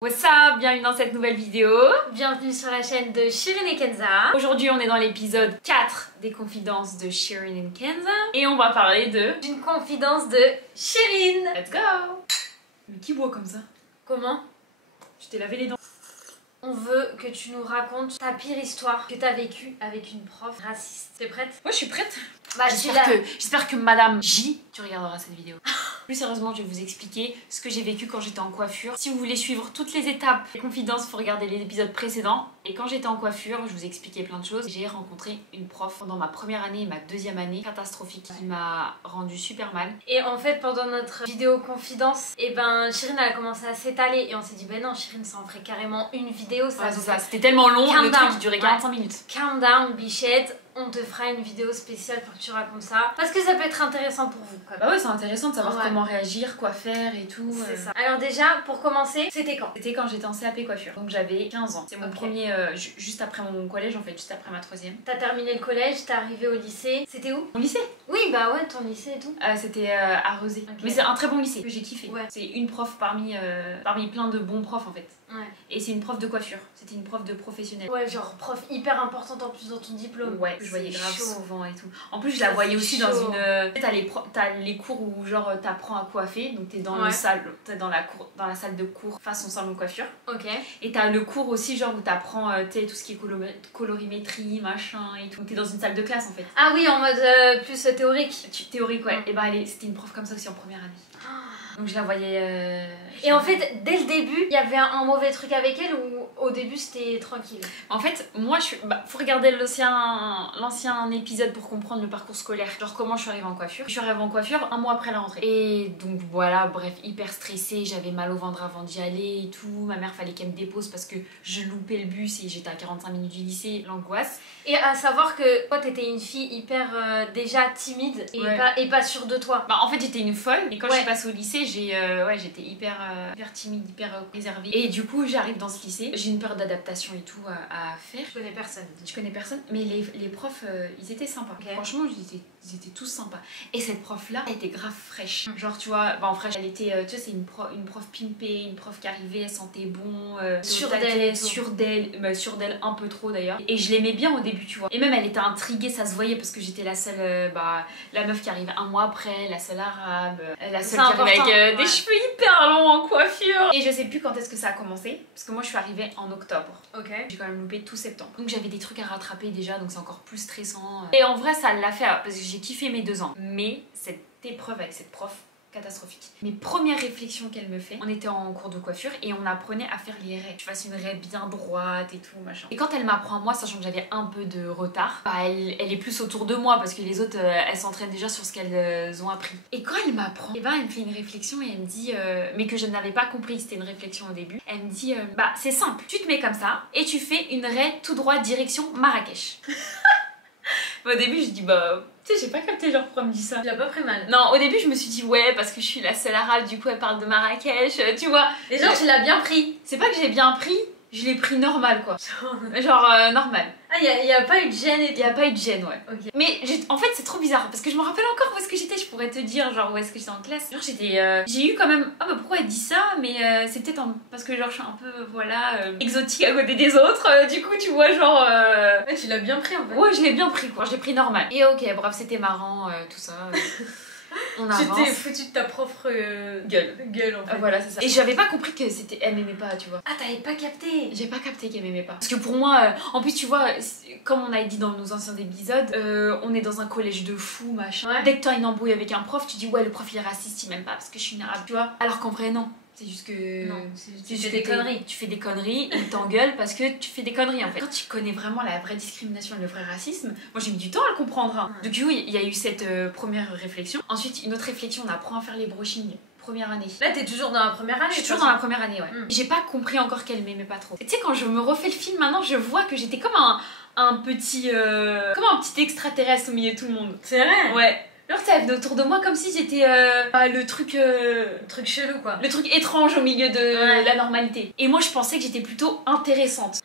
What's up, bienvenue dans cette nouvelle vidéo. Bienvenue sur la chaîne de Shirin et Kenza. Aujourd'hui on est dans l'épisode 4 des confidences de Shirin et Kenza. Et on va parler d'une confidence de Shirin. Let's go. Mais qui boit comme ça? Comment? Je t'ai lavé les dents. On veut que tu nous racontes ta pire histoire que t'as vécue avec une prof raciste. T'es prête? Moi je suis prête. Bah J'espère que Madame J, tu regarderas cette vidéo. Plus sérieusement, je vais vous expliquer ce que j'ai vécu quand j'étais en coiffure. Si vous voulez suivre toutes les étapes des confidences, il faut regarder les épisodes précédents. Et quand j'étais en coiffure, je vous expliquais plein de choses. J'ai rencontré une prof pendant ma première année et ma deuxième année, catastrophique, qui m'a rendu super mal. Et en fait, pendant notre vidéo confidence, et ben Shirin elle a commencé à s'étaler et on s'est dit ben non, Shirin ça en ferait carrément une vidéo. Ça, ouais, c'est ça, c'était tellement long, le truc qui durait 45 minutes. Calm down, bichette. On te fera une vidéo spéciale pour que tu racontes ça. Parce que ça peut être intéressant pour vous. Bah ouais, c'est intéressant de savoir comment réagir, quoi faire et tout. C'est ça. Alors déjà, pour commencer, c'était quand? C'était quand j'étais en CAP coiffure. Donc j'avais 15 ans. C'est mon premier, juste après mon collège en fait, juste après ma troisième. T'as terminé le collège, t'es arrivé au lycée. C'était où? Mon lycée? Oui, bah ouais, ton lycée et tout. C'était à Rezé. Okay. Mais c'est un très bon lycée que j'ai kiffé. Ouais. C'est une prof parmi plein de bons profs en fait. Ouais. Et c'est une prof de coiffure. C'était une prof de professionnel. Ouais, genre prof hyper importante en plus dans ton diplôme. Ouais, je voyais grave souvent et tout. En plus, je la voyais aussi dans une. T'as les cours où genre t'apprends à coiffer, donc t'es dans le salle, t'es dans la salle de cours façon salon de coiffure. Ok. Et t'as le cours aussi genre où t'apprends tout ce qui est colorimétrie, machin et tout. T'es dans une salle de classe en fait. Ah oui, en mode plus théorique. Théorique, ouais. Et bah c'était une prof comme ça aussi en première année. Donc je la voyais... Et en fait, dès le début, il y avait un mauvais truc avec elle ou au début c'était tranquille? En fait, moi, faut regarder l'ancien épisode pour comprendre le parcours scolaire. Genre comment je suis arrivée en coiffure. Je suis arrivée en coiffure un mois après la rentrée. Et donc voilà, bref, hyper stressée. J'avais mal au ventre avant d'y aller et tout. Ma mère, fallait qu'elle me dépose parce que je loupais le bus et j'étais à 45 minutes du lycée. L'angoisse. Et à savoir que toi, t'étais une fille hyper déjà timide et pas sûre de toi. Bah en fait, j'étais une folle. Et quand je suis passée au lycée, j'étais hyper timide, hyper réservée. Et du coup, j'arrive dans ce lycée. J'ai une période d'adaptation et tout à faire. Je connais personne. Je connais personne, mais les profs, ils étaient sympas. Okay. Franchement, ils étaient tous sympas. Et cette prof-là, elle était grave fraîche. Genre, tu vois, en fraîche, elle était, tu sais, c'est une prof pimpée, une prof qui arrivait, elle sentait bon, sûre d'elle, un peu trop d'ailleurs. Et je l'aimais bien au début, tu vois. Et même, elle était intriguée, ça se voyait parce que j'étais la seule, la meuf qui arrivait un mois après, la seule arabe, la seule qui arrivait avec des cheveux hyper longs en coiffure. Et je sais plus quand est-ce que ça a commencé, parce que moi, je suis arrivée en octobre. Ok. J'ai quand même loupé tout septembre. Donc j'avais des trucs à rattraper déjà, donc c'est encore plus stressant. Et en vrai, ça l'a fait parce que j'ai kiffé mes 2 ans. Mais cette épreuve avec cette prof, catastrophique. Mes premières réflexions qu'elle me fait, on était en cours de coiffure et on apprenait à faire les raies. Tu fasses une raie bien droite et tout, machin. Et quand elle m'apprend à moi, sachant que j'avais un peu de retard, elle est plus autour de moi parce que les autres, elles s'entraînent déjà sur ce qu'elles ont appris. Et quand elle m'apprend, et elle me fait une réflexion et elle me dit, mais que je n'avais pas compris, c'était une réflexion au début. Elle me dit, c'est simple, tu te mets comme ça et tu fais une raie tout droit direction Marrakech. Au début, je dis, tu sais, j'ai pas capté genre pourquoi elle me dit ça. Tu l'as pas pris mal. Non, au début, je me suis dit, ouais, parce que je suis la seule arabe, du coup, elle parle de Marrakech, tu vois. Et genre, tu l'as bien pris. C'est pas que j'ai bien pris, je l'ai pris normal, quoi. Genre, normal. Ah, y a pas eu de gêne et tout. Y a pas eu de gêne, ouais. Okay. Mais en fait, c'est trop bizarre parce que je me rappelle encore où est-ce que j'étais. Je pourrais te dire, genre, où est-ce que j'étais en classe. Genre, j'ai eu quand même. Ah, pourquoi elle dit ça? Mais c'est peut-être parce que, genre, je suis un peu, exotique à côté des autres. Du coup, tu vois, genre. Ouais, tu l'as bien pris en fait. Ouais, je l'ai bien pris, quoi. Je l'ai pris normal. Et ok, bref, c'était marrant, tout ça. Tu t'es foutu de ta propre gueule en fait. Voilà, c'est ça. Et j'avais pas compris que c'était elle m'aimait pas, tu vois. Ah, t'avais pas capté? J'ai pas capté qu'elle m'aimait pas. Parce que pour moi, en plus, tu vois, comme on a dit dans nos anciens épisodes, on est dans un collège de fous, machin. Ouais. Dès que t'as une embrouille avec un prof, tu dis ouais, le prof il est raciste, il m'aime pas parce que je suis une arabe, tu vois. Alors qu'en vrai, non. C'est juste que. Non, tu fais des conneries. Tu fais des conneries et il t'engueule parce que tu fais des conneries en fait. Quand tu connais vraiment la vraie discrimination et le vrai racisme, moi j'ai mis du temps à le comprendre. Hein. Donc, du coup, il y a eu cette première réflexion. Ensuite, une autre réflexion, on apprend à faire les brushings. Première année. Là, t'es toujours dans la première année. Je suis toujours dans la première année, ouais. J'ai pas compris encore qu'elle m'aimait pas trop. Tu sais, quand je me refais le film maintenant, je vois que j'étais comme un petit. Comme un petit extraterrestre au milieu de tout le monde. C'est vrai? Ouais. Alors ça venait autour de moi comme si j'étais le truc chelou quoi. Le truc étrange au milieu de la normalité. Et moi je pensais que j'étais plutôt intéressante.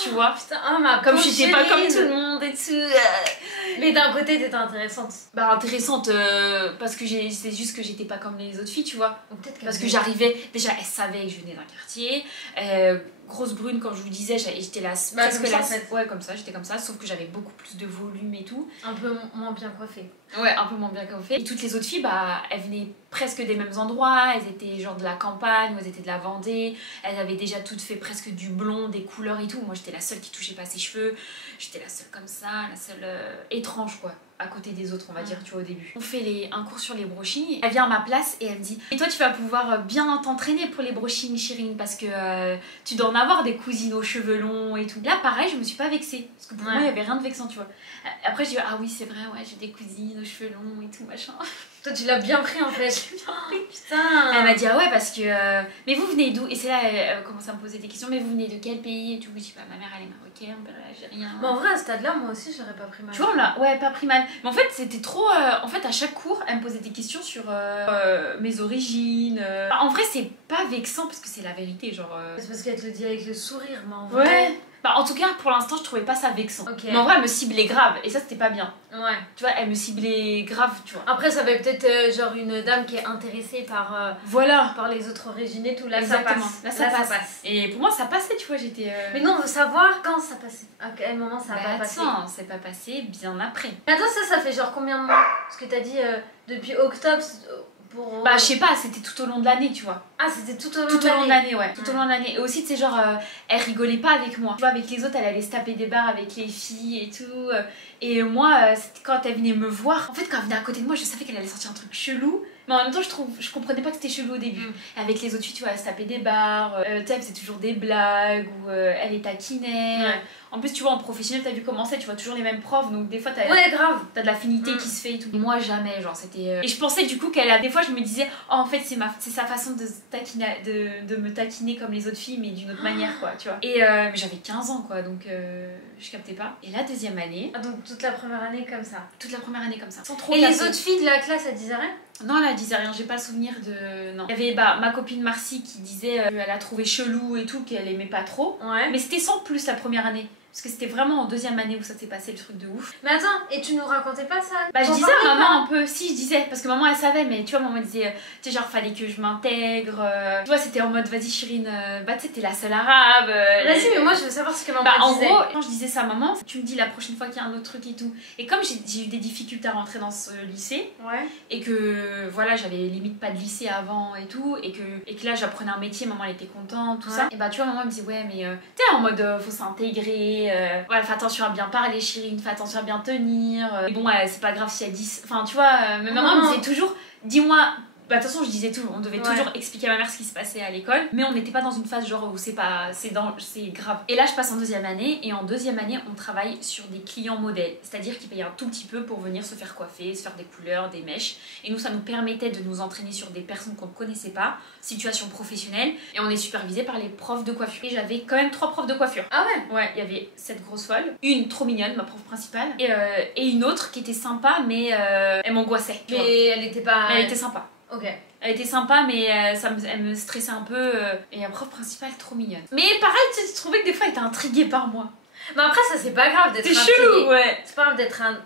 Tu vois? Putain, ma comme je n'étais pas comme tout le monde et tout. Mais d'un côté, t'étais intéressante. Bah intéressante parce que c'est juste que j'étais pas comme les autres filles, tu vois. Ou peut-être Parce que j'arrivais, déjà elle savait que je venais d'un quartier, grosse brune comme je vous disais, j'étais là presque comme ça, là, en fait. ouais comme ça, j'étais comme ça, sauf que j'avais beaucoup plus de volume et tout. Un peu moins bien coiffée. Ouais, un peu moins bien coiffée. Et toutes les autres filles, bah elles venaient presque des mêmes endroits, elles étaient genre de la campagne, ou elles étaient de la Vendée, elles avaient déjà toutes fait presque du blond, des couleurs et tout. Moi j'étais la seule qui touchait pas ses cheveux, j'étais la seule comme ça, la seule étrange quoi, à côté des autres on va dire, tu vois, au début. On fait un cours sur les brushing, elle vient à ma place et elle me dit « Et toi tu vas pouvoir bien t'entraîner pour les brushing, Chirine, parce que tu dois en avoir des cousines aux cheveux longs et tout. » Là pareil, je me suis pas vexée, parce que pour moi il y avait rien de vexant, tu vois. Après je dis « Ah oui c'est vrai, ouais j'ai des cousines aux cheveux longs et tout machin. » Toi tu l'as bien pris en fait. Putain. Elle m'a dit ah ouais parce que mais vous venez d'où? Et c'est là elle commence à me poser des questions, mais vous venez de quel pays et tout. Je dis bah ma mère elle est marocaine, mon père est algérien. Mais en vrai à ce stade-là moi aussi j'aurais pas pris mal. Tu vois on l'a ouais pas pris mal. Mais en fait c'était trop en fait à chaque cours elle me posait des questions sur mes origines. En vrai c'est pas vexant parce que c'est la vérité genre. C'est parce qu'elle te le dit avec le sourire mais en vrai. Ouais. Bah en tout cas pour l'instant je trouvais pas ça vexant. Okay. Mais en vrai elle me ciblait grave et ça c'était pas bien. Ouais. Tu vois elle me ciblait grave tu vois. Après ça va peut-être genre une dame qui est intéressée par voilà par les autres origines et tout. Là exactement. ça passe. Là, ça passe. Et pour moi ça passait tu vois j'étais. Mais non on veut savoir quand ça passait. À quel moment ça va pas passer. Attends c'est pas passé bien après. Mais attends ça fait genre combien de mois? Parce que t'as dit depuis octobre pour... Bah je sais pas, c'était tout au long de l'année, tu vois. Ah c'était tout au long de l'année, ouais. Tout au long de l'année. Et aussi, tu sais, genre, elle rigolait pas avec moi. Tu vois, avec les autres, elle allait se taper des barres avec les filles et tout. Et moi, quand elle venait me voir, en fait, quand elle venait à côté de moi, je savais qu'elle allait sortir un truc chelou. Mais en même temps, je comprenais pas que c'était chelou au début. Avec les autres filles, tu vois, elle se tapait des barres. Tu sais, elle faisait toujours des blagues ou elle les taquinait. Ouais. En plus, tu vois, en professionnel, t'as vu comment c'est, tu vois toujours les mêmes profs, donc des fois, t'as ouais, grave. T'as de l'affinité qui se fait et tout. Et moi, jamais, genre, c'était... Et je pensais du coup qu'elle a... Des fois, je me disais, oh, en fait, c'est sa façon de me taquiner comme les autres filles, mais d'une autre manière, quoi, tu vois. Et j'avais 15 ans, quoi, donc je captais pas. Et la deuxième année... Ah, donc toute la première année comme ça. Toute la première année comme ça. Sans trop et capter. les autres filles de la classe, elles disaient rien? Non, elle disait rien, j'ai pas le souvenir de... Non. Il y avait bah, ma copine Marcy qui disait elle a trouvé chelou et tout, qu'elle aimait pas trop. Ouais. Mais c'était sans plus la première année. Parce que c'était vraiment en deuxième année où ça s'est passé le truc de ouf. Mais attends, et tu nous racontais pas ça? Bah je disais à maman un peu, si je disais, parce que maman elle savait, mais tu vois maman disait, tu sais genre fallait que je m'intègre, tu vois c'était en mode vas-y Chirine, bah tu sais t'es la seule arabe. Vas-y mais moi je veux savoir ce que maman disait. En gros, quand je disais ça à maman, tu me dis la prochaine fois qu'il y a un autre truc et tout. Et comme j'ai eu des difficultés à rentrer dans ce lycée, ouais. Et que voilà j'avais limite pas de lycée avant et tout, et que là j'apprenais un métier, maman elle était contente, tout ça. Et bah tu vois maman elle me disait ouais mais tu sais en mode faut s'intégrer, ouais fais attention à bien parler Chirine, fais attention à bien tenir, et bon c'est pas grave si elle dit, enfin tu vois, mais maman me disait toujours dis-moi. Bah de toute façon je disais tout, on devait toujours expliquer à ma mère ce qui se passait à l'école, mais on n'était pas dans une phase genre où c'est grave. Et là je passe en deuxième année, et en deuxième année on travaille sur des clients modèles, c'est-à-dire qu'ils payaient un tout petit peu pour venir se faire coiffer, se faire des couleurs, des mèches, et nous ça nous permettait de nous entraîner sur des personnes qu'on ne connaissait pas, situation professionnelle, et on est supervisé par les profs de coiffure. Et j'avais quand même 3 profs de coiffure. Ah ouais? Ouais, il y avait cette grosse folle, une trop mignonne, ma prof principale, et une autre qui était sympa mais elle m'angoissait. Mais elle était pas... Elle était sympa. Ok. Elle était sympa mais elle me stressait un peu et la prof principale trop mignonne. Mais pareil, je trouvais que des fois elle était intriguée par moi. Mais après ça c'est pas grave d'être intriguée. C'est chelou, ouais. C'est pas grave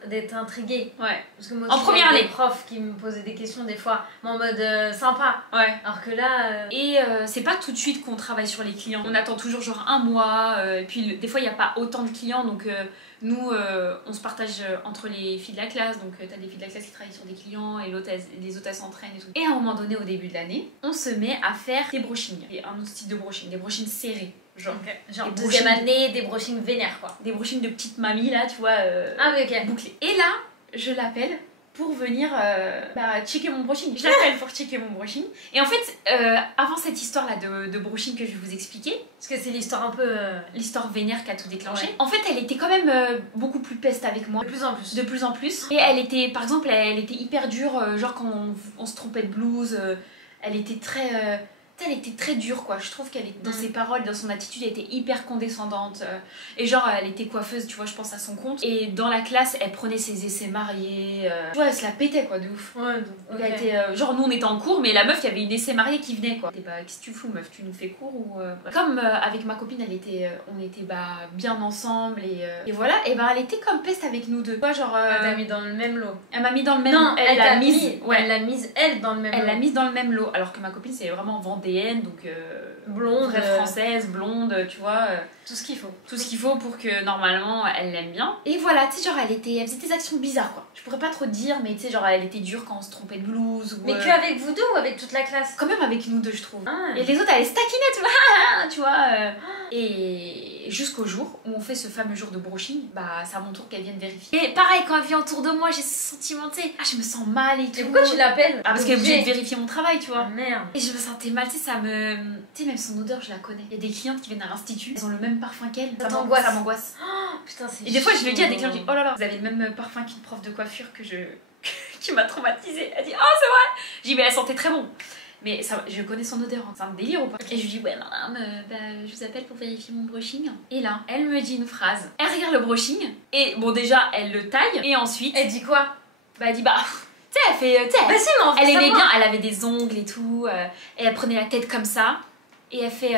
d'être intriguée. Ouais. Parce que moi en première année, des profs qui me posaient des questions des fois, mais en mode sympa. Ouais. Alors que là... Et c'est pas tout de suite qu'on travaille sur les clients. On attend toujours genre un mois, et puis des fois il n'y a pas autant de clients, donc nous on se partage entre les filles de la classe, donc t'as des filles de la classe qui travaillent sur des clients et les autres elles s'entraînent et tout. Et à un moment donné au début de l'année, on se met à faire des brushings. Et un autre style de brushing, des brushings serrés. Genre, genre deuxième année, des brushings vénères quoi. Des brushings de petites mamies là, tu vois, ah oui, ok. Bouclés. Et là, je l'appelle pour venir checker mon brushing. Je l'appelle pour checker mon brushing. Et en fait, avant cette histoire là de brushing que je vais vous expliquer, parce que c'est l'histoire un peu... l'histoire vénère qui a tout déclenché. Ouais. En fait, elle était quand même beaucoup plus peste avec moi. De plus en plus. De plus en plus. Et elle était, par exemple, elle était hyper dure, genre quand on se trompait de blouse, elle était très... elle était très dure quoi, je trouve qu'elle est dans ses paroles, dans son attitude, elle était hyper condescendante et genre elle était coiffeuse, tu vois, je pense à son compte, et dans la classe elle prenait ses essais mariés, tu vois, elle se la pétait quoi, de ouf. Ouais, donc, Elle était, genre nous on était en cours, mais la meuf, il y avait une essai mariée qui venait quoi. T'es pas, qu'est-ce que tu fous meuf, tu nous fais cours ou comme avec ma copine, elle était, on était bien ensemble et voilà, et elle était comme peste avec nous deux, quoi, genre elle t'a mis dans le même lot. elle m'a mis dans le même, Non, elle l'a mise, ouais, elle l'a mise elle dans le même lot. Elle l'a mise dans le même lot, alors que ma copine c'est vraiment vendéenne, donc blonde, vraie française, blonde, tu vois. Tout ce qu'il faut. Tout ce qu'il faut pour que normalement elle l'aime bien. Et voilà, tu sais, genre elle faisait des actions bizarres quoi. Je pourrais pas trop te dire, mais tu sais, genre elle était dure quand on se trompait de blouse. Ou, mais que avec vous deux ou avec toute la classe? Quand même avec nous deux, je trouve. Ah. Et les autres, elles se taquinaient, tu vois. Tu vois et jusqu'au jour où on fait ce fameux jour de brushing, c'est à mon tour qu'elle vienne vérifier. Et pareil, quand elle vient autour de moi, j'ai ce sentiment, tu sais, je me sens mal et tout. Et pourquoi tu l'appelles? Parce qu'elle est obligée de vérifier mon travail, tu vois. Ah, merde. Et je me sentais mal, tu sais, ça me. Tu sais, même son odeur, je la connais. Il y a des clientes qui viennent à l'institut, elles ont le même parfum qu'elle. Ça t'angoisse. Ça m'angoisse. Oh, putain, c'est Et des fois, je le dis à des chiant. clients, je dis oh là là, vous avez le même parfum qu'une prof de coiffure qui m'a traumatisée. Elle dit oh, c'est vrai. Je dis mais elle sentait très bon. Mais ça, je connais son odeur, hein. C'est un délire ou pas? Et je lui dis ouais madame, je vous appelle pour vérifier mon brushing. Et là, elle me dit une phrase. Elle regarde le brushing et bon déjà elle le taille et ensuite elle dit quoi? Elle dit tu sais elle fait, tu sais, si, mais elle aimait bien, elle avait des ongles et tout, et elle prenait la tête comme ça. Et elle fait,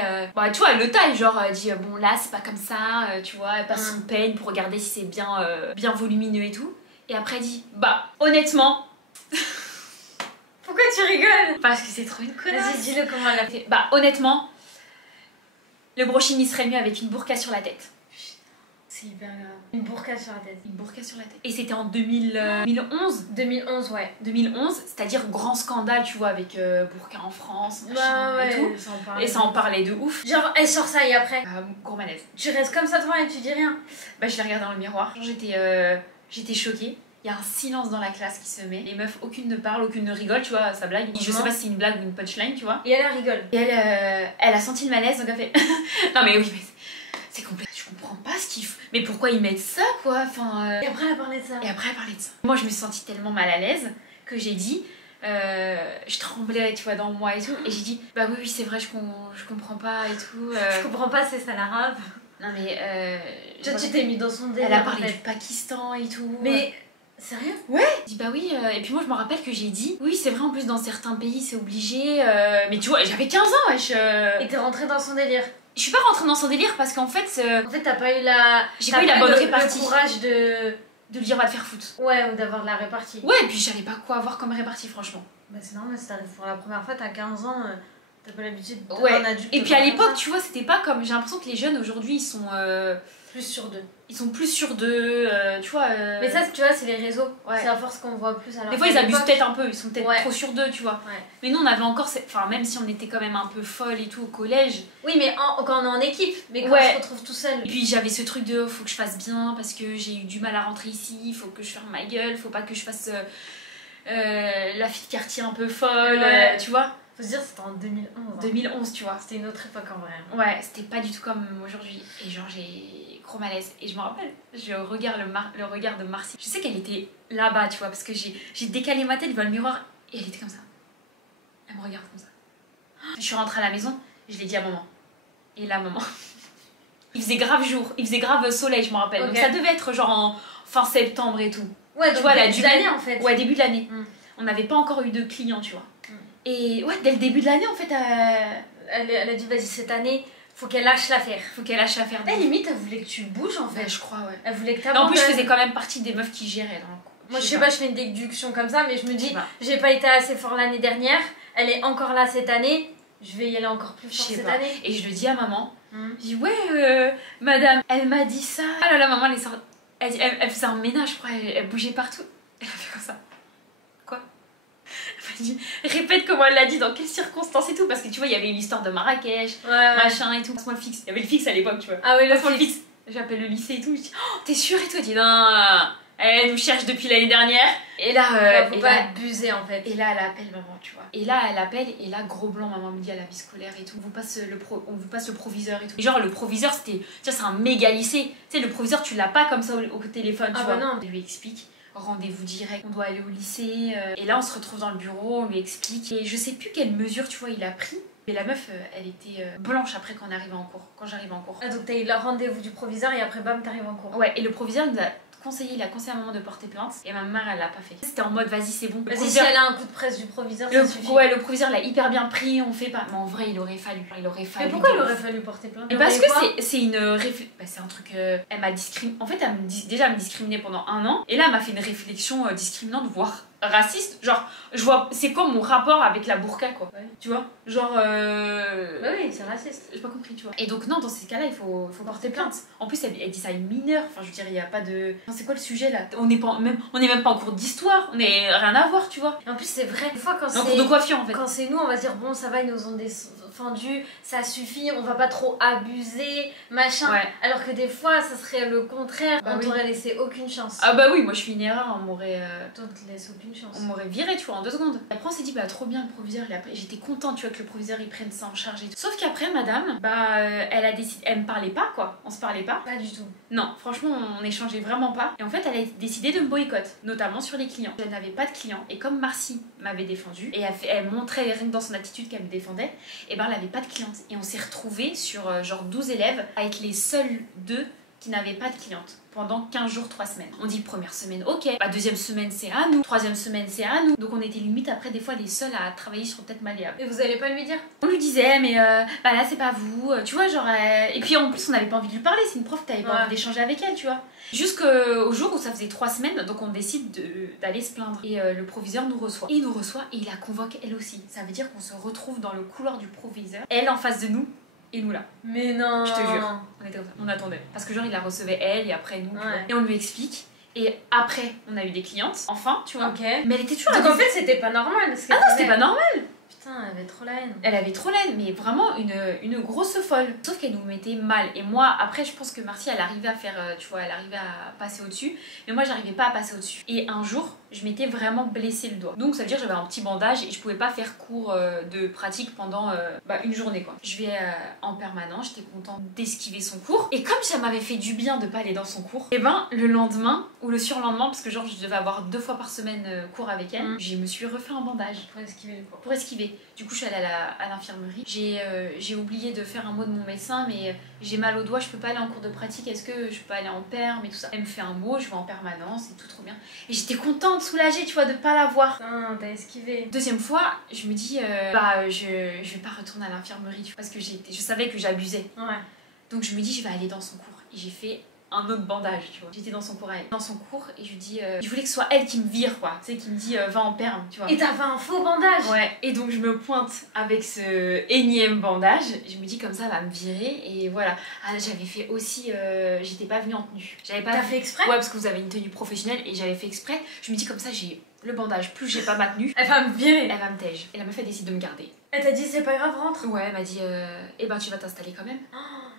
tu vois, elle le taille, genre elle dit bon là c'est pas comme ça, tu vois, elle passe son peigne pour regarder si c'est bien volumineux et tout. Et après elle dit honnêtement. Pourquoi tu rigoles? Parce que c'est trop une connasse. Vas-y, dis-le comment elle a fait. Honnêtement, le brushing il serait mieux avec une burqa sur la tête. C'est hyper grave. Une burqa sur la tête. Une burqa sur la tête. Et c'était en 2011. 2011, ouais. 2011, c'est-à-dire grand scandale, tu vois, avec burqa en France, machin ouais, et tout. Et ça en parlait de ouf. Genre, elle sort ça et après gros malaise. tu restes comme ça devant et tu dis rien? Je l'ai regardé dans le miroir. J'étais choquée. Il y a un silence dans la classe qui se met. Les meufs, aucune ne parle, aucune ne rigole, tu vois, sa blague. Je sais pas si c'est une blague ou une punchline, tu vois. Et elle rigole. Et elle a senti le malaise, donc elle fait non mais oui, mais c'est complet. Je comprends pas ce qu'ils font. Mais pourquoi ils mettent ça, quoi? Enfin. Et après elle a parlé de ça. Et après elle parlait de ça. Moi je me suis sentie tellement mal à l'aise que j'ai dit. Je tremblais, tu vois, dans moi et tout. Et j'ai dit oui, c'est vrai, je comprends pas et tout. Je comprends pas, c'est ça l'arabe. Non mais. Toi tu t'es mis dans son délire. Elle a parlé du Pakistan et tout. Mais. Sérieux? Ouais. Je dis oui, et puis moi je me rappelle que j'ai dit oui c'est vrai en plus dans certains pays c'est obligé, mais tu vois j'avais 15 ans wesh. Et t'es rentrée dans son délire? Je suis pas rentrée dans son délire parce qu'en fait t'as pas eu la... J'ai pas eu la bonne répartie. Le courage de lui dire va te faire foutre. Ouais, ou d'avoir de la répartie. Ouais, et puis je savais pas quoi avoir comme répartie franchement. C'est normal, si t'arrives pour la première fois, t'as 15 ans, t'as pas l'habitude d'être un adulte. Et puis à l'époque tu vois c'était pas comme, j'ai l'impression que les jeunes aujourd'hui ils sont plus sur d'eux. Ils sont plus sûrs d'eux, tu vois. Mais ça, tu vois, c'est les réseaux. Ouais. C'est à force qu'on voit plus. Alors des fois, ils abusent peut-être un peu, ils sont peut-être trop sûrs d'eux, tu vois. Ouais. Mais nous, on avait encore. Enfin, même si on était quand même un peu folle et tout au collège. Oui, mais quand on est en équipe, mais quand on se retrouve tout seul. Et puis, j'avais ce truc de faut que je fasse bien parce que j'ai eu du mal à rentrer ici, faut que je ferme ma gueule, faut pas que je fasse la fille de quartier un peu folle, tu vois. Faut se dire, c'était en 2011. 2011, tu vois. C'était une autre époque en vrai. Ouais, c'était pas du tout comme aujourd'hui. Et genre, j'ai gros malaise. Et je me rappelle, je regarde le regard de Marcy. Je sais qu'elle était là-bas, tu vois, parce que j'ai décalé ma tête devant le miroir et elle était comme ça. Elle me regarde comme ça. Je suis rentrée à la maison, je l'ai dit à maman. Et là, maman. Il faisait grave jour, il faisait grave soleil, je me rappelle. Okay. Donc ça devait être genre en fin septembre et tout. Ouais, tu vois, début de l'année en fait. Ouais, début de l'année. On n'avait pas encore eu de clients, tu vois. Et ouais, dès le début de l'année, en fait, elle a dit vas-y, cette année, faut qu'elle lâche l'affaire. Faut qu'elle lâche l'affaire. Limite, elle voulait que tu bouges en fait. Ouais, je crois, ouais. Elle voulait que tu en plus, je faisais quand même partie des meufs qui géraient. Donc, moi, je sais pas, je fais une déduction comme ça, mais je me dis, j'ai pas été assez fort l'année dernière, elle est encore là cette année, je vais y aller encore plus fort cette année. Et je le dis à maman, je dis ouais, madame, elle m'a dit ça. Ah là là, maman, elle faisait un ménage, je crois, elle bougeait partout. Elle a fait comme ça. Elle m'a dit, répète comment elle l'a dit, dans quelles circonstances et tout, parce que tu vois, il y avait l'histoire de Marrakech, machin et tout. Passe-moi le fixe. Il y avait le fixe à l'époque, tu vois. Ah oui, passe-moi le fixe. J'appelle le lycée et tout. Je dis, oh, t'es sûre et tout? Elle dit, non, elle nous cherche depuis l'année dernière. Et là, faut pas abuser en fait. Et là, elle appelle maman, tu vois. Et là, elle appelle, et là, gros blanc, maman me dit à la vie scolaire et tout, on vous passe le proviseur et tout. Et genre, le proviseur, c'était, tu vois, c'est un méga lycée. Tu sais, le proviseur, tu l'as pas comme ça au téléphone, tu vois. Non. Je lui explique. Rendez-vous direct, on doit aller au lycée. Et là, on se retrouve dans le bureau, on lui explique. Et je sais plus quelle mesure, tu vois, il a pris. Mais la meuf, elle était blanche après quand j'arrivais en cours. Ah, donc t'as eu le rendez-vous du proviseur et après bam, t'arrives en cours. Ouais, et le proviseur nous a il a conseillé à maman de porter plainte et ma mère elle l'a pas fait. C'était en mode vas-y c'est bon. Vas-y, si elle a un coup de presse du proviseur, ça suffit. Ouais, le proviseur l'a hyper bien pris, on fait pas. Mais en vrai il aurait fallu. Mais pourquoi il aurait fallu porter plainte? Parce que c'est une c'est un truc. Elle m'a discriminé. En fait déjà elle me discriminait pendant 1 an et là elle m'a fait une réflexion discriminante voire raciste. Genre je vois c'est quoi mon rapport avec la burqa quoi. Ouais. Tu vois genre bah oui c'est raciste. j'ai pas compris tu vois. Et donc non dans ces cas là il faut porter plainte. En plus elle dit ça à une mineure. Enfin je veux dire il y a pas de. C'est quoi le sujet là? On est même pas en cours d'histoire. On est rien à voir tu vois. Et en plus c'est vrai. Des fois quand c'est en cours de coiffure en fait. Quand c'est nous on va se dire bon ça va ils nous ont défendu, ça suffit, on va pas trop abuser machin. Ouais. Alors que des fois ça serait le contraire. Bah on t'aurait laissé aucune chance. Ah bah oui moi je fais une erreur on m'aurait. Toi on te laisse aucune chance. On m'aurait viré tu vois en 2 secondes. Après on s'est dit bah trop bien le proviseur. J'étais contente tu vois que le proviseur il prenne ça en charge et tout. Sauf qu'après madame bah elle a décidé, elle me parlait pas quoi. On se parlait pas. Pas du tout. Non franchement on échangeait vraiment pas. Et en fait elle a décidé de me boycotter, notamment sur les clients. Je n'avais pas de clients et comme Marcy m'avait défendue et elle montrait rien que dans son attitude qu'elle me défendait, et ben elle avait pas de clientes. Et on s'est retrouvés sur genre 12 élèves à être les seuls 2 qui n'avaient pas de clientes pendant 15 jours, 3 semaines. On dit première semaine, ok. Bah, deuxième semaine, c'est à nous. Troisième semaine, c'est à nous. Donc on était limite après des fois les seuls à travailler sur tête malléable. Et vous allez pas lui dire? On lui disait, mais bah là c'est pas vous. Tu vois, genre. Et puis en plus, on n'avait pas envie de lui parler. C'est une prof, t'avais pas envie d'échanger avec elle, tu vois. Jusqu'au jour où ça faisait 3 semaines, donc on décide d'aller se plaindre. Et le proviseur nous reçoit. Et il nous reçoit et il la convoque elle aussi. Ça veut dire qu'on se retrouve dans le couloir du proviseur. Elle en face de nous. Et nous là. Mais non. Je te jure. On était comme ça. On attendait. Parce que genre il la recevait elle et après nous. Ouais. Et on lui explique. Et après on a eu des clientes. Enfin tu vois. Ok. Mais elle était toujours. Donc en fait c'était pas normal. Ah non c'était pas normal. Putain, elle avait trop la haine. Elle avait trop la haine, mais vraiment une grosse folle. Sauf qu'elle nous mettait mal. Et moi, après, je pense que Marty, elle arrivait à faire, tu vois, elle arrivait à passer au-dessus. Mais moi, j'arrivais pas à passer au-dessus. Et un jour, je m'étais vraiment blessé le doigt. Donc, ça veut dire que j'avais un petit bandage et je pouvais pas faire cours de pratique pendant une journée, quoi. Je vais en permanence, j'étais contente d'esquiver son cours. Et comme ça m'avait fait du bien de pas aller dans son cours, et ben, le lendemain ou le surlendemain, parce que genre, je devais avoir 2 fois par semaine cours avec elle, je me suis refait un bandage. Pour esquiver le cours. Pour esquiver. Du coup, je suis allée à l'infirmerie. J'ai oublié de faire un mot de mon médecin, mais j'ai mal au doigt, je peux pas aller en cours de pratique, est-ce que je peux aller en perm et tout ça. Elle me fait un mot, je vais en permanence et tout trop bien. Et j'étais contente, soulagée, tu vois, de pas la voir. Putain, t'as esquivé. Deuxième fois, je me dis, je vais pas retourner à l'infirmerie, tu vois, parce que je savais que j'abusais. Ouais. Donc je me dis, je vais aller dans son cours. Et j'ai fait un autre bandage, tu vois. J'étais dans son cours et je lui dis je voulais que ce soit elle qui me vire quoi, tu sais, qui me dit va en perme, tu vois. Et t'as fait un faux bandage. Ouais, et donc je me pointe avec ce énième bandage, je me dis comme ça elle va me virer et voilà. Ah, j'avais fait aussi j'étais pas venue en tenue. T'as fait exprès? Ouais, parce que vous avez une tenue professionnelle et j'avais fait exprès. Je me dis comme ça j'ai le bandage, plus j'ai pas ma tenue, elle va me virer. Elle va me tège. Et la meuf elle décide de me garder. Elle t'a dit c'est pas grave, rentre? Ouais, elle m'a dit eh ben tu vas t'installer quand même.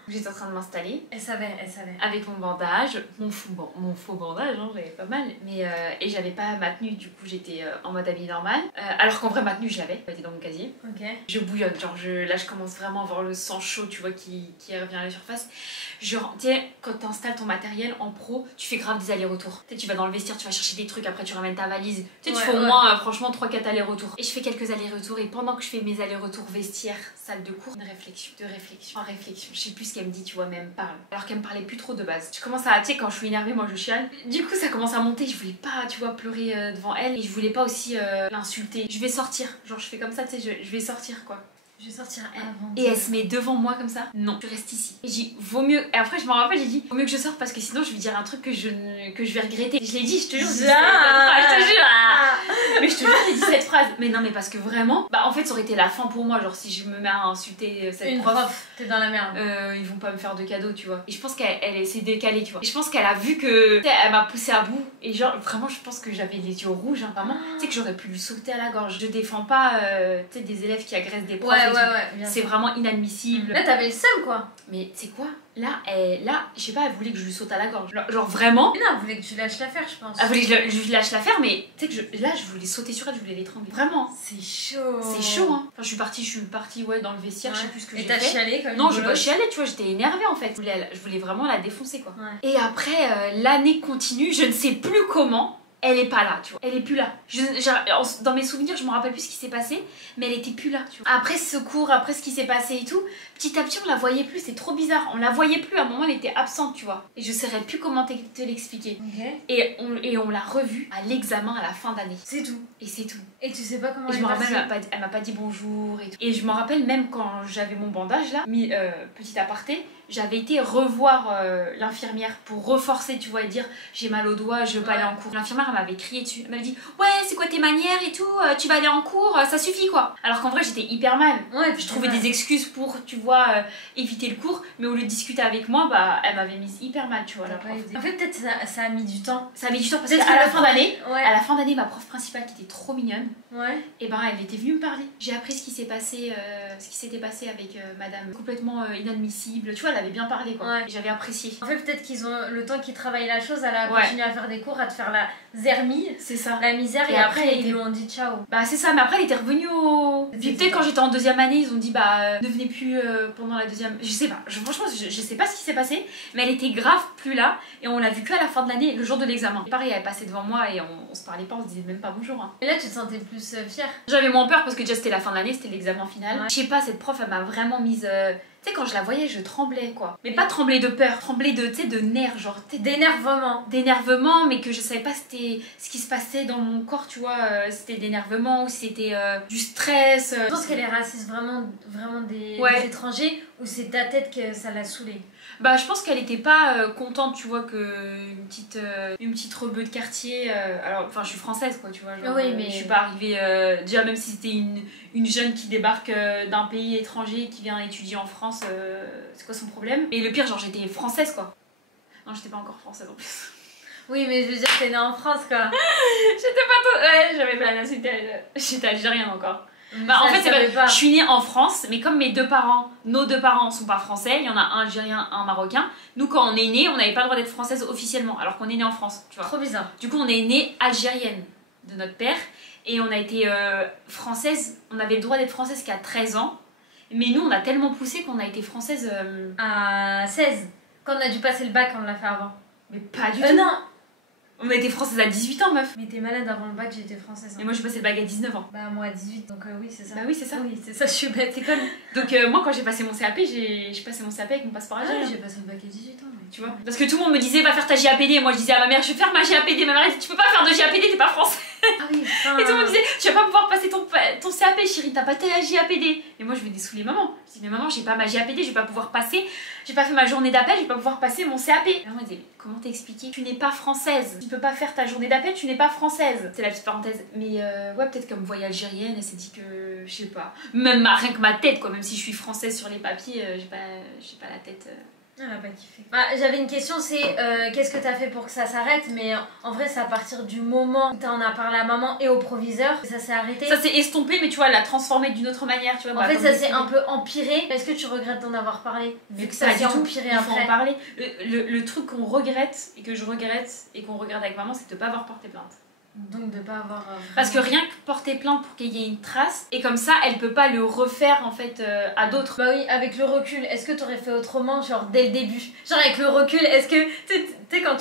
J'étais en train de m'installer. Elle savait. Avec mon bandage, mon faux bandage, hein, j'avais pas mal. Mais, et j'avais pas ma tenue, du coup j'étais en mode habillée normale. Alors qu'en vrai ma tenue je l'avais, elle était dans mon casier. Ok. Je bouillonne, genre là je commence vraiment à voir le sang chaud, tu vois, qui revient à la surface. Genre, tu sais, quand t'installes ton matériel en pro, tu fais grave des allers-retours. Tu sais, tu vas dans le vestiaire, tu vas chercher des trucs, après tu ramènes ta valise. Tu sais, tu fais au moins franchement 3-4 allers-retours. Et je fais quelques allers-retours et pendant que je fais mes allers-retours vestiaire, salle de cours, en réflexion. Je sais plus ce qu'elle me dit, tu vois, mais elle me parle. Alors qu'elle me parlait plus trop de base. Je commence à, tu sais, quand je suis énervée, moi je chiale. Du coup, ça commence à monter. Je voulais pas, tu vois, pleurer devant elle et je voulais pas aussi l'insulter. Je vais sortir. Genre, je fais comme ça, tu sais, je vais sortir quoi. Je vais sortir avant. Et elle se met devant moi comme ça. Non, je reste ici. Et j'ai dit, vaut mieux. Et après, je me rappelle, j'ai dit, vaut mieux que je sorte parce que sinon, je vais dire un truc que je vais regretter. Je l'ai dit, je te jure. Je te jure. Mais je te jure, j'ai dit cette phrase. Mais non, mais parce que vraiment, bah en fait, ça aurait été la fin pour moi. Genre, si je me mets à insulter cette prof, t'es dans la merde. Ils vont pas me faire de cadeaux, tu vois. Et je pense qu'elle s'est décalée, tu vois. Et je pense qu'elle a vu que. Elle m'a poussée à bout. Et genre, vraiment, je pense que j'avais les yeux rouges, hein, vraiment. Tu sais, que j'aurais pu lui sauter à la gorge. Je défends pas, tu sais, des élèves qui agressent des profs. Ouais, c'est vraiment inadmissible. Là, t'avais le seum, quoi. Mais c'est quoi? Là, je sais pas, elle voulait que je lui saute à la gorge. Genre vraiment. Mais non, elle voulait que tu lâches l'affaire, je pense. Elle voulait que je lâche l'affaire, mais tu sais que là, je voulais sauter sur elle, je voulais l'étrangler. Vraiment. C'est chaud. C'est chaud, hein. Enfin, je suis partie ouais, dans le vestiaire, je sais plus ce que j'ai fait. Et t'as chialé comme une Non, je pas chialé, tu vois, j'étais énervée en fait. Je voulais vraiment la défoncer, quoi. Ouais. Et après, l'année continue, je ne sais plus comment. elle est pas là, tu vois. Elle est plus là. Dans mes souvenirs, je me rappelle plus ce qui s'est passé, mais elle était plus là, tu vois. Après ce cours, après ce qui s'est passé et tout, petit à petit, on la voyait plus, c'est trop bizarre. On la voyait plus, à un moment, elle était absente, tu vois. Et je saurais plus comment te l'expliquer. Okay. Et on l'a revue à l'examen à la fin d'année. C'est tout. Et c'est tout. Et tu sais pas comment et je me rappelle, elle m'a pas dit bonjour et tout. Et je me rappelle même quand j'avais mon bandage là, petit aparté, j'avais été revoir l'infirmière pour reforcer, tu vois, et dire j'ai mal au doigt, je veux pas aller en cours. L'infirmière elle m'avait crié dessus, elle m'avait dit ouais c'est quoi tes manières et tout, tu vas aller en cours, ça suffit quoi. Alors qu'en vrai j'étais hyper mal. Ouais, je trouvais des excuses pour, tu vois, éviter le cours, mais au lieu de discuter avec moi, bah elle m'avait mise hyper mal, tu vois. La prof. En fait peut-être ça a mis du temps. Ça a mis du temps parce qu'à la fin d'année, ma prof principale qui était trop mignonne, et ben elle était venue me parler. J'ai appris ce qui s'est passé, ce qui s'était passé avec madame, complètement inadmissible, tu vois, elle avait bien parlé quoi. J'avais apprécié. En fait peut-être qu'ils ont le temps qu'ils travaillent la chose, elle a continué à faire des cours, à te faire la zermie, c'est ça, la misère, et après ils lui ont dit ciao. Bah c'est ça, mais après elle était revenue au... Puis peut-être quand j'étais en deuxième année, ils ont dit bah ne venez plus pendant la deuxième... Je sais pas, franchement je sais pas ce qui s'est passé, mais elle était grave plus là, et on l'a vue qu'à la fin de l'année, le jour de l'examen. Pareil, elle passait devant moi et on se parlait pas, on se disait même pas bonjour. Hein. Et là tu te sentais plus fière? J'avais moins peur parce que déjà c'était la fin de l'année, c'était l'examen final. Je sais pas, cette prof elle m'a vraiment mise... Tu sais, quand je la voyais, je tremblais quoi. Mais pas trembler de peur, trembler de, tu sais, de nerfs, genre. D'énervement. D'énervement, mais que je savais pas c'était ce qui se passait dans mon corps, tu vois. C'était d'énervement ou c'était du stress. Je pense qu'elle est raciste vraiment des étrangers, ou c'est ta tête que ça l'a saoulée? Bah je pense qu'elle était pas contente, tu vois, que une petite rebeu de quartier. Alors, enfin, je suis française quoi, tu vois. Genre, oui, mais... Je suis pas arrivée. Déjà, même si c'était une jeune qui débarque d'un pays étranger qui vient étudier en France, c'est quoi son problème? Et le pire, genre, j'étais française quoi. Non, j'étais pas encore française en plus. Oui, mais je veux dire, t'es née en France quoi. J'étais pas trop. Ouais, j'avais pas la nationalité. J'étais algérienne encore. Bah, en fait, c'est pas... je suis née en France, mais comme nos deux parents sont pas français, il y en a un algérien, un marocain. Nous, quand on est nés, on n'avait pas le droit d'être française officiellement, alors qu'on est né en France, tu vois. Trop bizarre. Du coup, on est née algérienne de notre père, et on a été française, on avait le droit d'être française qu'à 13 ans, mais nous, on a tellement poussé qu'on a été française... à 16, quand on a dû passer le bac, on l'a fait avant. Mais pas du tout. Non. On a été française à 18 ans, meuf. Mais t'es malade, avant le bac, j'étais française. Hein. Et moi, j'ai passé le bac à 19 ans. Bah, moi à 18, donc oui, c'est ça. Bah oui, c'est ça. Oui, c'est ça, je suis bête, c'est conne. Donc, moi, quand j'ai passé mon CAP, j'ai passé mon CAP avec mon passeport algérien. J'ai passé le bac à 18 ans. Mais... Tu vois. Parce que tout le monde me disait, va faire ta JAPD. Et moi, je disais à ma mère, je vais faire ma JAPD. Ma mère, elle dit, tu peux pas faire de JAPD, t'es pas français. Ah oui, putain. Et tout le monde me disait, tu vas pas pouvoir passer ton CAP, chérie, t'as pas ta JAPD. Et moi, je vais dessouler maman. Je dis, mais maman, j'ai pas ma JAPD, je vais pas pouvoir passer. J'ai pas fait ma journée d'appel, je vais pas pouvoir passer mon CAP. Et maman, elle disait, comment t'expliquer? Tu n'es pas française. Tu peux pas faire ta journée d'appel, tu n'es pas française. C'est la petite parenthèse. Mais ouais, peut-être qu'elle me voyait algérienne, elle s'est dit que, je sais pas. Même rien que ma tête, quoi. Même si je suis française sur les papiers, j'ai pas la tête. Elle a pas kiffé. Bah, j'avais une question, c'est qu'est-ce que t'as fait pour que ça s'arrête? Mais en vrai, c'est à partir du moment où t'en as parlé à maman et au proviseur que ça s'est arrêté. Ça s'est estompé, mais tu vois, elle l'a transformé d'une autre manière, tu vois. En fait, ça s'est un peu empiré. Est-ce que tu regrettes d'en avoir parlé? Vu que ça s'est empiré après. Il faut en parler. Le truc qu'on regrette, et que je regrette, et qu'on regarde avec maman, c'est de ne pas avoir porté plainte. Donc de pas avoir... Parce que rien que porter plainte pour qu'il y ait une trace, et comme ça, elle peut pas le refaire en fait à d'autres. Bah oui, avec le recul, est-ce que t'aurais fait autrement, genre dès le début? Genre avec le recul, est-ce que... Tu sais, quand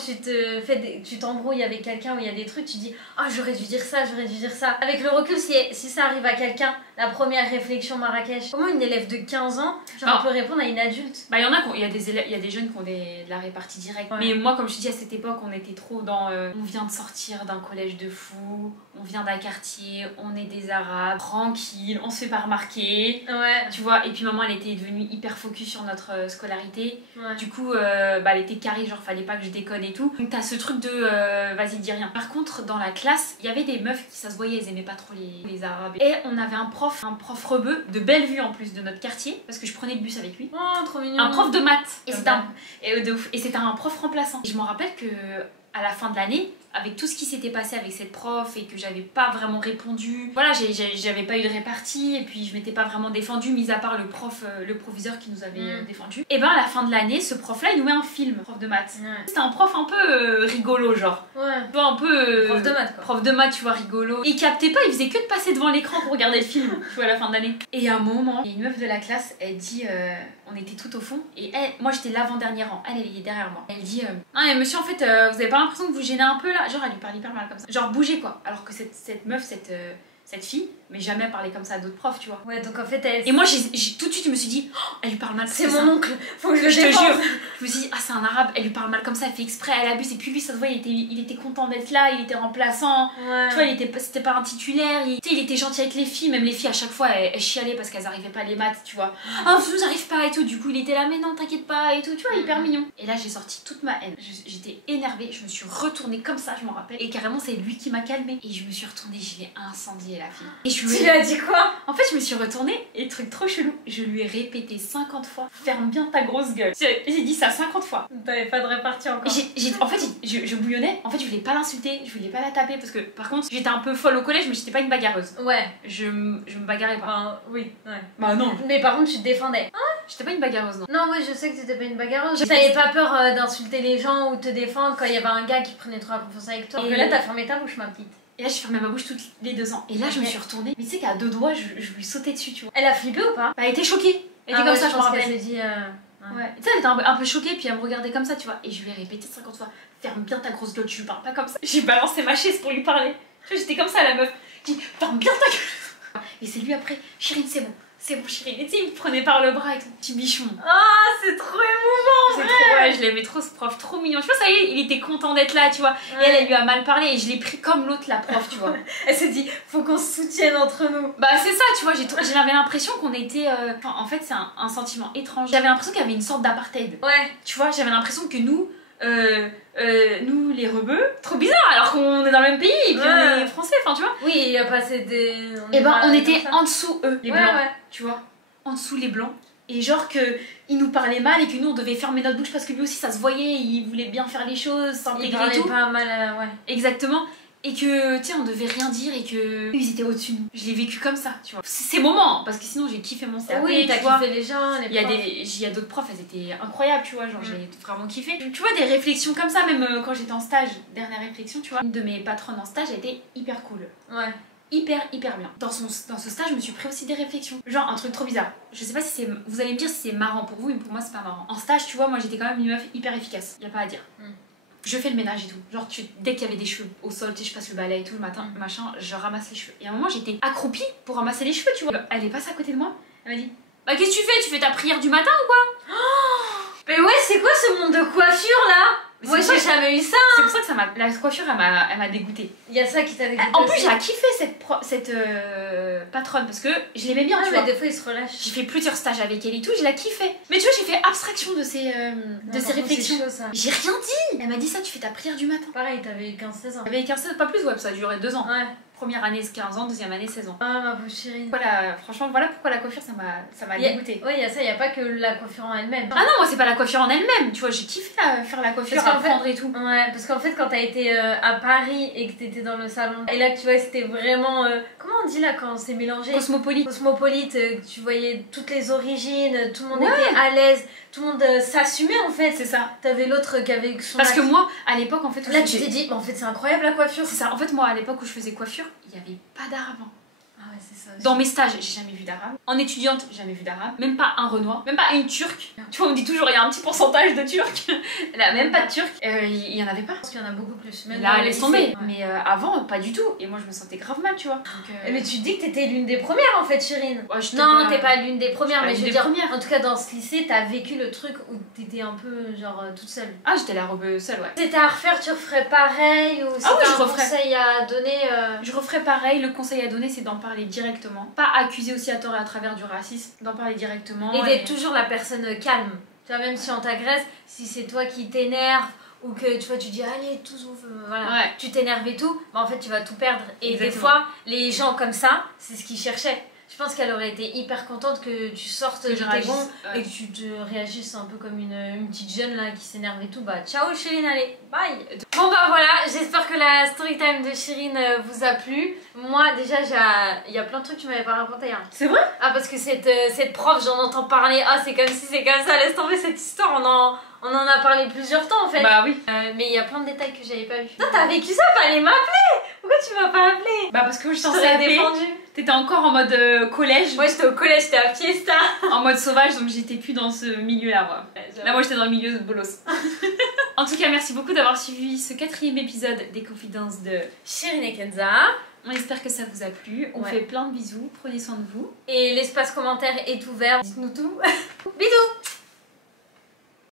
tu t'embrouilles avec quelqu'un où il y a des trucs, tu dis « Ah, j'aurais dû dire ça, j'aurais dû dire ça ». Avec le recul, si ça arrive à quelqu'un, la première réflexion Marrakech, comment une élève de 15 ans genre, peut répondre à une adulte? Bah il y a des jeunes qui ont de la répartie directe. Ouais. Mais moi, comme je te dis, à cette époque, on était trop dans... on vient de sortir d'un collège de fous, on vient d'un quartier, on est des arabes, tranquille, on se fait pas remarquer. Ouais. Tu vois, et puis maman, elle était devenue hyper focus sur notre scolarité. Ouais. Du coup, elle était carrée, genre fallait pas que je déconne et tout. Donc t'as ce truc de vas-y, dis rien. Par contre, dans la classe, il y avait des meufs qui, ça se voyait, elles aimaient pas trop les arabes. Et on avait un prof rebeu, de Bellevue en plus, de notre quartier, parce que je prenais le bus avec lui. Oh, trop mignon. Un prof de maths. Et c'était un prof remplaçant. Et je me rappelle que à la fin de l'année, avec tout ce qui s'était passé avec cette prof et que j'avais pas vraiment répondu, voilà, j'avais pas eu de répartie et puis je m'étais pas vraiment défendue, mis à part le proviseur qui nous avait défendu. Et ben à la fin de l'année, ce prof là il nous met un film, prof de maths. Ouais. C'était un prof un peu rigolo, genre. Ouais. Tu vois, un peu prof de maths quoi. Prof de maths, tu vois, rigolo. Et il captait pas, il faisait que de passer devant l'écran pour regarder le film, tu vois, à la fin de l'année. Et à un moment, il y a une meuf de la classe, elle dit on était tout au fond et moi j'étais l'avant-dernier rang, elle est derrière moi. Elle dit ah mais monsieur, en fait vous avez pas l'impression que vous gênez un peu là là, genre elle lui parle hyper mal comme ça. Genre bouger quoi. Alors que cette meuf, cette fille, mais jamais parlé comme ça à d'autres profs, tu vois. Ouais, donc en fait, elle... Et moi, tout de suite, je me suis dit, oh, elle lui parle mal. C'est mon oncle, faut que je le te défende. jure. Je me suis dit, ah, c'est un arabe, elle lui parle mal comme ça, elle fait exprès, elle abuse. Et puis lui, ça se voit, il était content d'être là, il était remplaçant. Ouais. Tu vois, c'était pas un titulaire. Il était gentil avec les filles, même les filles, à chaque fois, elles chialaient parce qu'elles arrivaient pas à les maths, tu vois. Ah, vous n'arrivez pas et tout. Du coup, il était là, mais non, t'inquiète pas et tout. Tu vois, hyper mignon. Et là, j'ai sorti toute ma haine. J'étais énervée, je me suis retournée comme ça, je m'en rappelle. Et carrément, c'est lui qui m'a calmée. Et je me suis retournée, je l'ai incendiée, la fille. Et je Tu lui as dit quoi? En fait, je me suis retournée et truc trop chelou, je lui ai répété 50 fois, ferme bien ta grosse gueule. J'ai dit ça 50 fois. T'avais pas de répartie encore. En fait, je bouillonnais. En fait, je voulais pas l'insulter, je voulais pas la taper parce que par contre, j'étais un peu folle au collège, mais j'étais pas une bagarreuse. Ouais. Je me bagarrais pas. Enfin, oui, ouais. Bah non. Mais par contre, tu te défendais. J'étais pas une bagarreuse, non. Non, oui, je sais que t'étais pas une bagarreuse. T'avais pas peur d'insulter les gens ou te défendre quand il y avait un gars qui prenait trop la confiance avec toi. Alors que là, t'as fermé ta bouche, ma petite. Et là, je fermais ma bouche toutes les 2 ans. Et là, je me suis retournée. Mais tu sais qu'à 2 doigts, je lui sautais dessus, tu vois. Elle a flippé ou pas? Bah, elle était choquée. Elle était comme ça, je me rappelle. Elle s'est dit. Ouais. Tu sais, elle était un peu choquée, puis elle me regardait comme ça, tu vois. Et je lui ai répété 50 fois, ferme bien ta grosse gueule, tu lui parles pas comme ça. J'ai balancé ma chaise pour lui parler. Tu vois, j'étais comme ça, la meuf. J'ai dit, ferme bien ta gueule. Et c'est lui après, Chérine, c'est bon, Chérine. Et tu sais, il me prenait par le bras et tout, petit bichon. Ah, c'est trop émouvant, c'est trop, ouais, je l'aimais trop, ce prof, trop mignon. Tu vois, ça y est, il était content d'être là, tu vois. Ouais. Et elle lui a mal parlé, et je l'ai pris comme l'autre, la prof, tu vois. Elle s'est dit, faut qu'on se soutienne entre nous. Bah, c'est ça, tu vois, j'avais l'impression qu'on était. En fait, c'est un sentiment étrange. J'avais l'impression qu'il y avait une sorte d'apartheid. Ouais. Tu vois, j'avais l'impression que nous, les rebeux, trop bizarre, alors qu'on est dans le même pays, et puis on est français, enfin, tu vois. Oui, il y a passé des. Et ben, on était en dessous, eux, les blancs, ouais. tu vois. En dessous, les blancs. Et genre que il nous parlait mal et que nous on devait fermer notre bouche parce que lui aussi ça se voyait, il voulait bien faire les choses, s'intégrer et tout. Pas mal, ouais. Exactement. Et que tu sais on devait rien dire et que ils étaient au-dessus de nous. Je l'ai vécu comme ça, tu vois. Ces moments, parce que sinon j'ai kiffé mon CAP. Oui, t'as kiffé les gens, les profs. Il y a d'autres profs, elles étaient incroyables, tu vois, genre j'ai vraiment kiffé. Tu vois des réflexions comme ça, même quand j'étais en stage, dernière réflexion, tu vois. Une de mes patronnes en stage, elle était hyper cool. Ouais. Hyper bien. Dans ce stage, je me suis pris aussi des réflexions. Genre un truc trop bizarre. Je sais pas si c'est. Vous allez me dire si c'est marrant pour vous, mais pour moi c'est pas marrant. En stage, tu vois, moi j'étais quand même une meuf hyper efficace. Y a pas à dire. Je fais le ménage et tout. Genre dès qu'il y avait des cheveux au sol, tu sais, je passe le balai et tout le matin, machin, je ramasse les cheveux. Et à un moment j'étais accroupie pour ramasser les cheveux, tu vois. Elle est passée à côté de moi. Elle m'a dit, bah qu'est-ce que tu fais? Tu fais ta prière du matin ou quoi? Mais ouais, c'est quoi ce monde de coiffure là? Moi j'ai jamais eu ça. C'est pour ça que la coiffure elle m'a dégoûtée. Il y a ça qui t'a dégoûté. En plus j'ai kiffé cette patronne parce que je l'aimais bien, tu vois. Mais des fois il se relâche. J'ai fait plusieurs stages avec elle et tout, je la kiffais. Mais tu vois, j'ai fait abstraction de ces réflexions. J'ai rien dit. Elle m'a dit ça, tu fais ta prière du matin. Pareil, t'avais 15-16 ans. J'avais 15-16, pas plus, ouais, ça a duré 2 ans. Ouais. Première année 15 ans, deuxième année 16 ans. Ah ma pauvre Chérine. Voilà, franchement, voilà pourquoi la coiffure ça m'a dégoûtée. Ouais, il y a ça, il y a pas que la coiffure en elle-même. Ah non, moi c'est pas la coiffure en elle-même, tu vois, j'ai kiffé faire la coiffure, apprendre et tout. Ouais, parce qu'en fait, quand t'as été à Paris et que t'étais dans le salon, et là que tu vois, c'était vraiment. Comment on dit là quand c'est mélangé? Cosmopolite. Cosmopolite, tu voyais toutes les origines, tout le monde était à l'aise, tout le monde s'assumait en fait. C'est ça. T'avais l'autre qui avait son. Parce que moi, à l'époque, en fait. Là, tu t'es dit, mais en fait, c'est incroyable la coiffure. C'est ça. En fait, moi, à l'époque où je faisais coiffure, il y avait pas d'arabe. Ah ouais, c'est ça aussi. Dans mes stages, j'ai jamais vu d'arabe. En étudiante, j'ai jamais vu d'arabe. Même pas un Renoir, même pas une turque. Tu vois, on me dit toujours il y a un petit pourcentage de turcs. Là, même pas de turcs. Il y en avait pas. Je pense qu'il y en a beaucoup plus. Même là, laisse tomber. Ouais. Mais avant, pas du tout. Et moi, je me sentais grave mal, tu vois. Donc, mais tu te dis que t'étais l'une des premières en fait, Chérine. Ouais, non, t'es pas l'une des premières, mais je veux dire, premières. en tout cas dans ce lycée, t'as vécu le truc où t'étais un peu genre toute seule. Ah, j'étais la robe seule, ouais. C'était à refaire, tu referais pareil ou ah, ouais, un conseil à donner Je referais pareil. Le conseil à donner, c'est d'en parler directement. Pas accuser aussi à tort et à travers du racisme, d'en parler directement. Et d'être toujours la personne calme. Tu vois, même si on t'agresse, si c'est toi qui t'énerve ou que tu vois, tu dis allez, tous vous. Voilà. Ouais. Tu t'énerves et tout, bah en fait, tu vas tout perdre. Et Exactement. des fois, les gens comme ça, c'est ce qu'ils cherchaient. Je pense qu'elle aurait été hyper contente que tu sortes de tes gonds et que tu te réagisses un peu comme une petite jeune là qui s'énerve et tout. Bah ciao Chérine, allez, bye. Bon bah voilà, j'espère que la story time de Chérine vous a plu. Moi déjà il y a plein de trucs que tu m'avais pas raconté. Hein. C'est vrai? Ah parce que cette prof, j'en entends parler, ah c'est comme si c'est comme ça, laisse tomber cette histoire, on en a parlé plusieurs temps en fait. Bah oui. Mais il y a plein de détails que j'avais pas vus. Non, t'as vécu ça, fallait m'appeler. Pourquoi tu m'as pas appelé? Bah parce que je t'en t'aurais savais. défendu. T'étais encore en mode collège. Moi j'étais au collège, j'étais à Fiesta. En mode sauvage, donc j'étais plus dans ce milieu-là, moi. Là, moi, j'étais dans le milieu de bolos. En tout cas, merci beaucoup d'avoir suivi ce 4e épisode des Confidences de Shirin et Kenza. On espère que ça vous a plu. On Ouais. fait plein de bisous. Prenez soin de vous. Et l'espace commentaire est ouvert. Dites-nous tout. Bisous.